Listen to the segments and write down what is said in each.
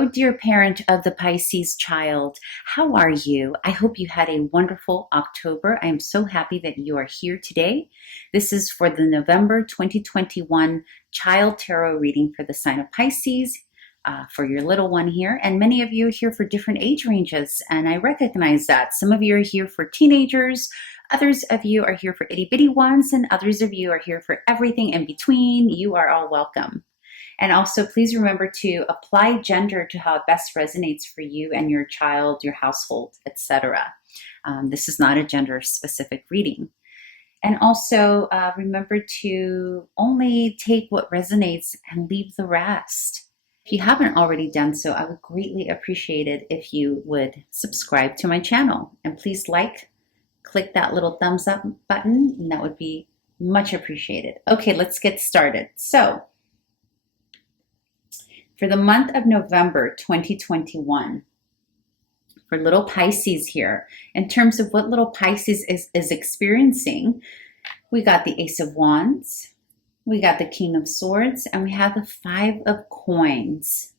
Hello, dear parent of the Pisces child. How are you? I hope you had a wonderful October. I am so happy that you are here today. This is for the November 2021 Child Tarot reading for the sign of Pisces, for your little one here. And many of you are here for different age ranges, and I recognize that. Some of you are here for teenagers, others of you are here for itty bitty ones, and others of you are here for everything in between. You are all welcome. And also, please remember to apply gender to how it best resonates for you and your child, your household, etc. This is not a gender-specific reading. And also, remember to only take what resonates and leave the rest. If you haven't already done so, I would greatly appreciate it if you would subscribe to my channel. And please click that little thumbs up button, and that would be much appreciated. Okay, let's get started. So, for the month of November 2021, for little Pisces here, in terms of what little Pisces is experiencing, we got the Ace of Wands, we got the King of Swords, and we have the Five of Coins.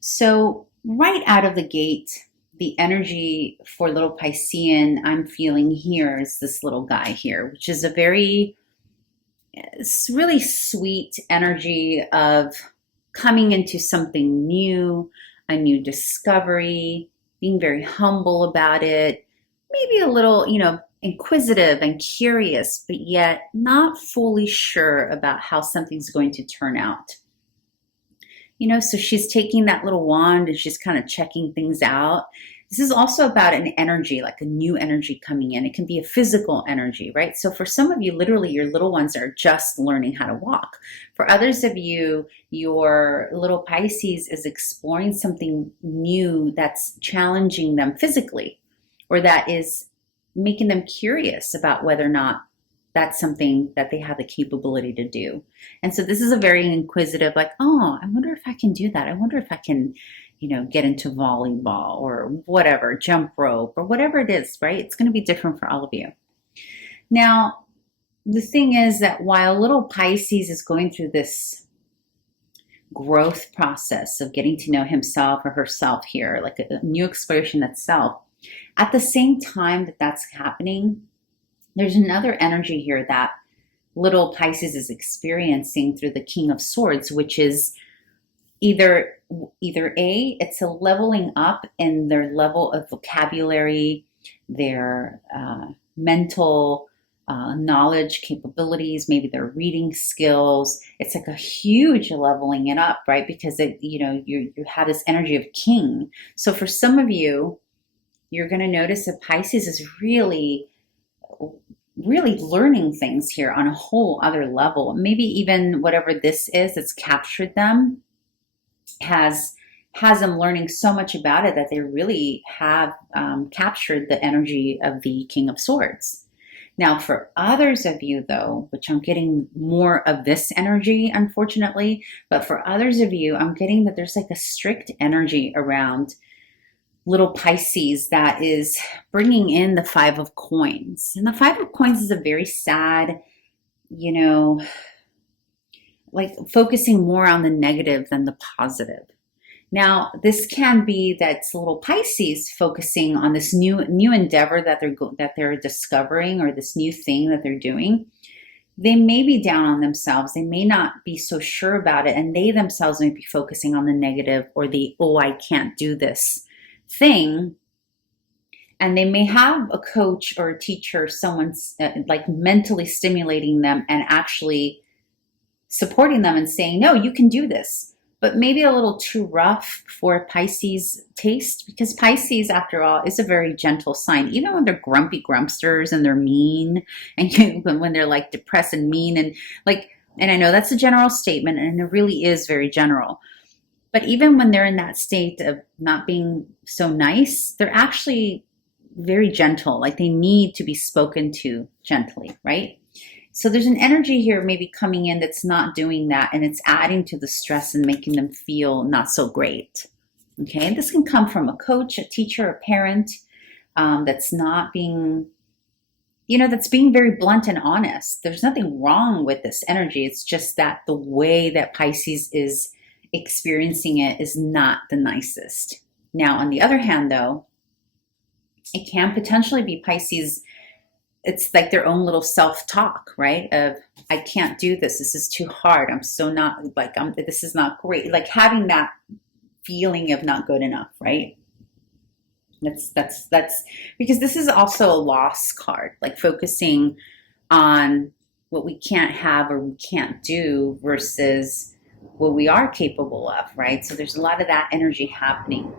So right out of the gate, the energy for little Piscean I'm feeling here is this little guy here, which is a really sweet energy of coming into something new, a new discovery, being very humble about it, maybe a little, inquisitive and curious, but yet not fully sure about how something's going to turn out. So she's taking that little wand and she's kind of checking things out. This is also about an energy, like a new energy coming in. It can be a physical energy, right? So for some of you, literally your little ones are just learning how to walk. For others of you, your little Pisces is exploring something new that's challenging them physically, or that is making them curious about whether or not that's something that they have the capability to do. And so this is a very inquisitive, like, oh, I wonder if I can do that. I wonder if I can get into volleyball or whatever, jump rope or whatever it is, right? It's going to be different for all of you. Now, the thing is that while little Pisces is going through this growth process of getting to know himself or herself here, like a new exploration of self, at the same time that that's happening, there's another energy here that little Pisces is experiencing through the King of Swords, which is either it's a leveling up in their level of vocabulary, their mental knowledge capabilities, maybe their reading skills. It's like a huge leveling it up, right? Because you have this energy of king. So for some of you, you're going to notice that Pisces is really learning things here on a whole other level. Maybe even whatever this is that's captured them has them learning so much about it that they really have captured the energy of the King of Swords. Now, for others of you, though, which I'm getting more of this energy, unfortunately, but for others of you, I'm getting that there's like a strict energy around little Pisces that is bringing in the Five of Coins. And the Five of Coins is a very sad, like focusing more on the negative than the positive. Now, this can be that's little Pisces focusing on this new endeavor that they're discovering, or this new thing that they're doing. They may be down on themselves. They may not be so sure about it, and they themselves may be focusing on the negative or the, oh, I can't do this thing. And they may have a coach or a teacher, someone's like mentally stimulating them and actually supporting them and saying, no, you can do this, but maybe a little too rough for Pisces taste, because Pisces, after all, is a very gentle sign. Even when they're grumpy grumpsters and they're mean, and when they're like depressed and mean, and I know that's a general statement, and it really is very general. But even when they're in that state of not being so nice, they're actually very gentle. Like they need to be spoken to gently, right? So there's an energy here maybe coming in that's not doing that, and it's adding to the stress and making them feel not so great. Okay, and this can come from a coach, a teacher, a parent that's not being, that's being very blunt and honest. There's nothing wrong with this energy. It's just that the way that Pisces is experiencing it is not the nicest. Now, on the other hand, though, it can potentially be Pisces. It's like their own little self-talk, right? Of, I can't do this. This is too hard. I'm so not, like, this is not great. Like having that feeling of not good enough, right? That's because this is also a loss card, like focusing on what we can't have or we can't do versus what we are capable of, right? So there's a lot of that energy happening.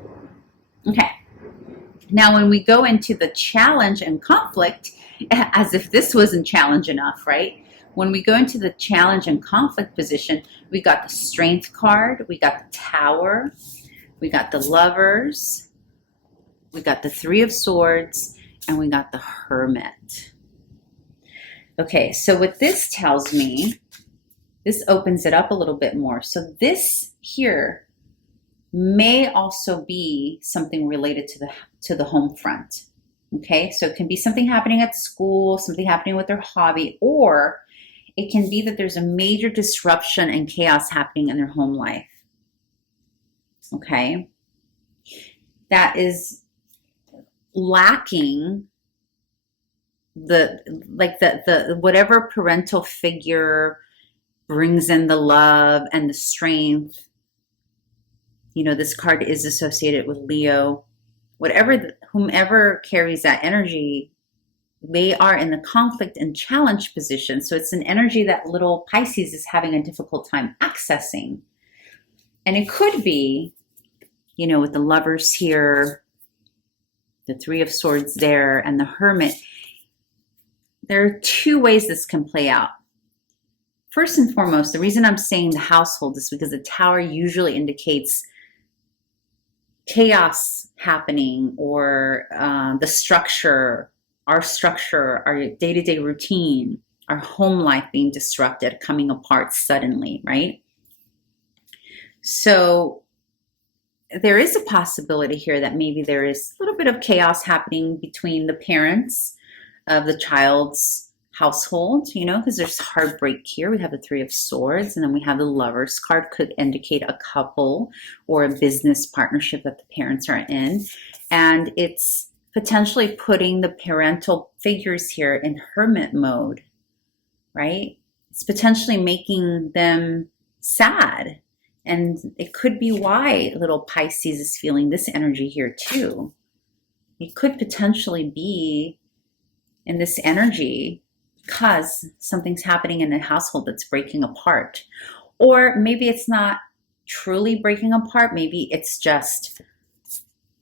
Okay. Now, when we go into the challenge and conflict, as if this wasn't challenge enough, right? When we go into the challenge and conflict position, we got the Strength card, we got the Tower, we got the Lovers, we got the Three of Swords, and we got the Hermit. Okay, so what this tells me, this opens it up a little bit more. So this here may also be something related to the home front. Okay, so it can be something happening at school, something happening with their hobby, or it can be that there's a major disruption and chaos happening in their home life. Okay, that is lacking the whatever parental figure brings in the love and the strength. You know, this card is associated with Leo. Whomever carries that energy, they are in the conflict and challenge position. So it's an energy that little Pisces is having a difficult time accessing. And it could be, you know, with the Lovers here, the Three of Swords there, and the Hermit. There are two ways this can play out. First and foremost, the reason I'm saying the household is because the Tower usually indicates chaos happening, or the structure, our day-to-day routine, our home life being disrupted, coming apart suddenly, right? So there is a possibility here that maybe there is a little bit of chaos happening between the parents of the child's household, you know, because there's heartbreak here. We have the Three of Swords, and then we have the Lovers card, could indicate a couple or a business partnership that the parents are in. And it's potentially putting the parental figures here in hermit mode, right? It's potentially making them sad. And it could be why little Pisces is feeling this energy here too. It could potentially be in this energy because something's happening in the household that's breaking apart. Or maybe it's not truly breaking apart. Maybe it's just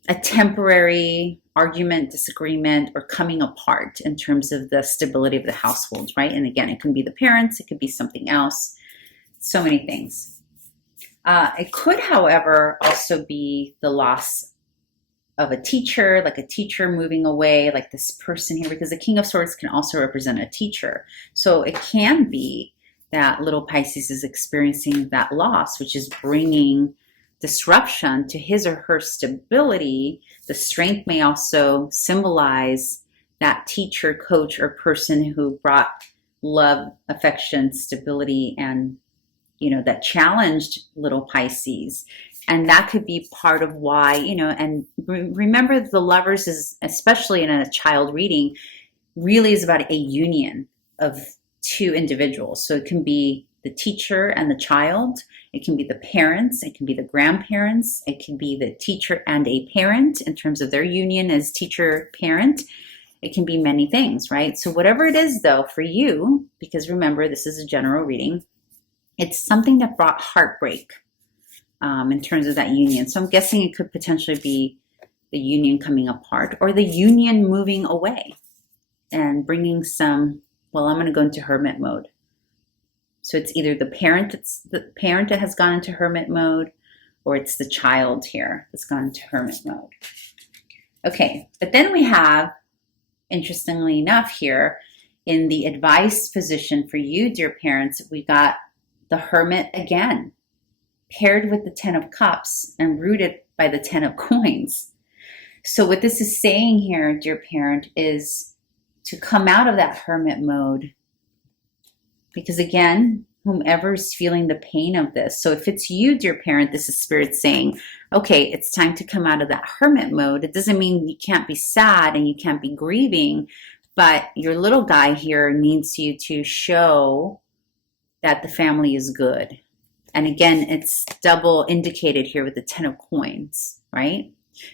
a temporary argument, disagreement, or coming apart in terms of the stability of the household, right? And again, it can be the parents, it could be something else, so many things. It could, however, also be the loss of a teacher, like a teacher moving away, like this person here, because the King of Swords can also represent a teacher. So it can be that little Pisces is experiencing that loss, which is bringing disruption to his or her stability. The Strength may also symbolize that teacher, coach, or person who brought love, affection, stability, and, you know, that challenged little Pisces. And that could be part of why, you know, and remember the Lovers is, especially in a child reading, really is about a union of two individuals. So it can be the teacher and the child. It can be the parents. It can be the grandparents. It can be the teacher and a parent in terms of their union as teacher-parent. It can be many things, right? So whatever it is, though, for you, because remember, this is a general reading, it's something that brought heartbreak. In terms of that union. So I'm guessing it could potentially be the union coming apart or the union moving away and bringing some, well, I'm going to go into hermit mode. So it's either the parent that has gone into hermit mode, or it's the child here that's gone into hermit mode. Okay, but then we have, interestingly enough here, in the advice position for you, dear parents, we got the Hermit again, paired with the Ten of Cups and rooted by the Ten of Coins. So what this is saying here, dear parent, is to come out of that hermit mode. Because again, whomever's feeling the pain of this. So if it's you, dear parent, this is Spirit saying, okay, it's time to come out of that hermit mode. It doesn't mean you can't be sad and you can't be grieving, but your little guy here needs you to show that the family is good. And again, it's double indicated here with the 10 of coins, right?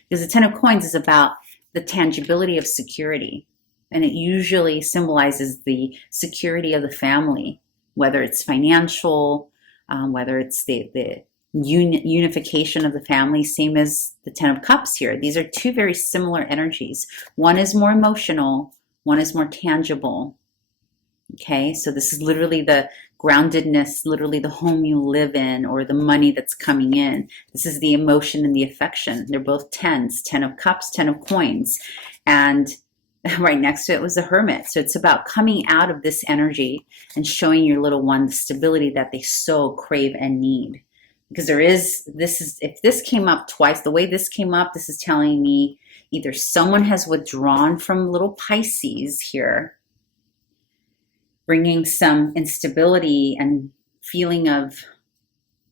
Because the 10 of coins is about the tangibility of security. And it usually symbolizes the security of the family, whether it's financial, whether it's the unification of the family, same as the 10 of cups here. These are two very similar energies. One is more emotional, one is more tangible. Okay, so this is literally the groundedness, literally the home you live in or the money that's coming in. This is the emotion and the affection. They're both 10s, 10 of cups, 10 of coins. And right next to it was the hermit. So it's about coming out of this energy and showing your little one the stability that they so crave and need. Because if this came up twice, the way this came up, this is telling me either someone has withdrawn from little Pisces here, bringing some instability and feeling of,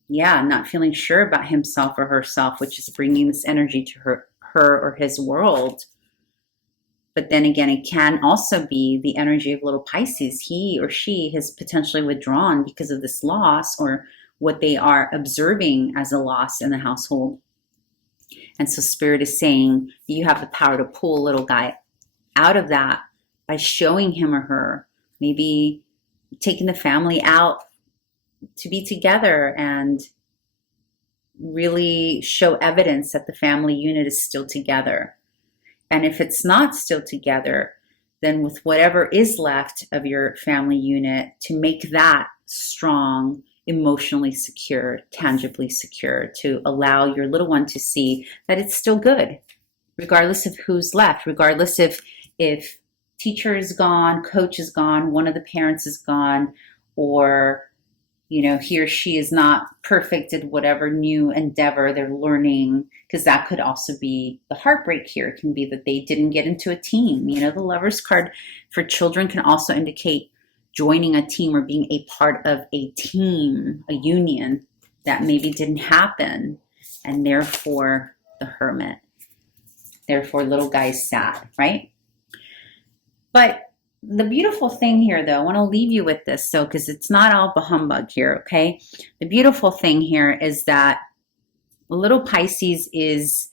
not feeling sure about himself or herself, which is bringing this energy to her or his world. But then again, it can also be the energy of little Pisces. He or she has potentially withdrawn because of this loss or what they are observing as a loss in the household. And so Spirit is saying you have the power to pull a little guy out of that by showing him or her, maybe taking the family out to be together and really show evidence that the family unit is still together. And if it's not still together, then with whatever is left of your family unit, to make that strong, emotionally secure, tangibly secure, to allow your little one to see that it's still good, regardless of who's left, regardless if teacher is gone, coach is gone, one of the parents is gone, or he or she is not perfect at whatever new endeavor they're learning, because that could also be the heartbreak here. It can be that they didn't get into a team. The Lover's card for children can also indicate joining a team or being a part of a team, a union that maybe didn't happen, and therefore the hermit. Therefore, little guy's sad, right? But the beautiful thing here, though, I want to leave you with this, because it's not all humbug here, okay? The beautiful thing here is that little Pisces is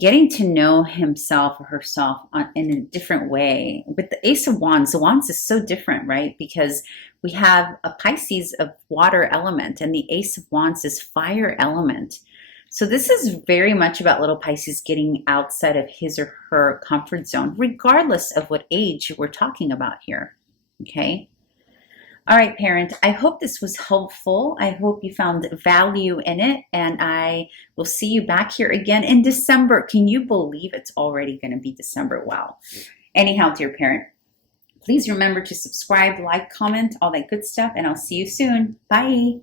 getting to know himself or herself in a different way. With the Ace of Wands, the Wands is so different, right? Because we have a Pisces of water element, and the Ace of Wands is fire element. So this is very much about little Pisces getting outside of his or her comfort zone, regardless of what age we're talking about here, okay? All right, parent, I hope this was helpful. I hope you found value in it, and I will see you back here again in December. Can you believe it's already going to be December? Wow. Anyhow, dear parent, please remember to subscribe, like, comment, all that good stuff, and I'll see you soon. Bye.